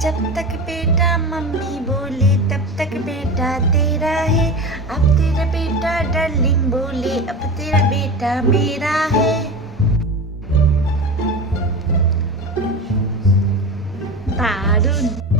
जब तक बेटा मम्मी बोले, तब तक बेटा तेरा है। अब तेरा बेटा डार्लिंग बोले, अब तेरा बेटा मेरा है। दारुण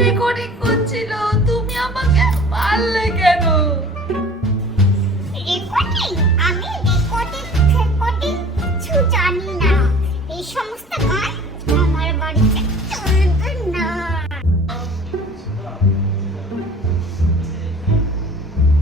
রেকর্ডিং করছিল তুমি আমাকে মারলে কেন? রেকর্ডিং? আমি রেকর্ডিং রেকর্ডিং কিছু জানি না। এই সমস্ত গান আমার বাড়িতে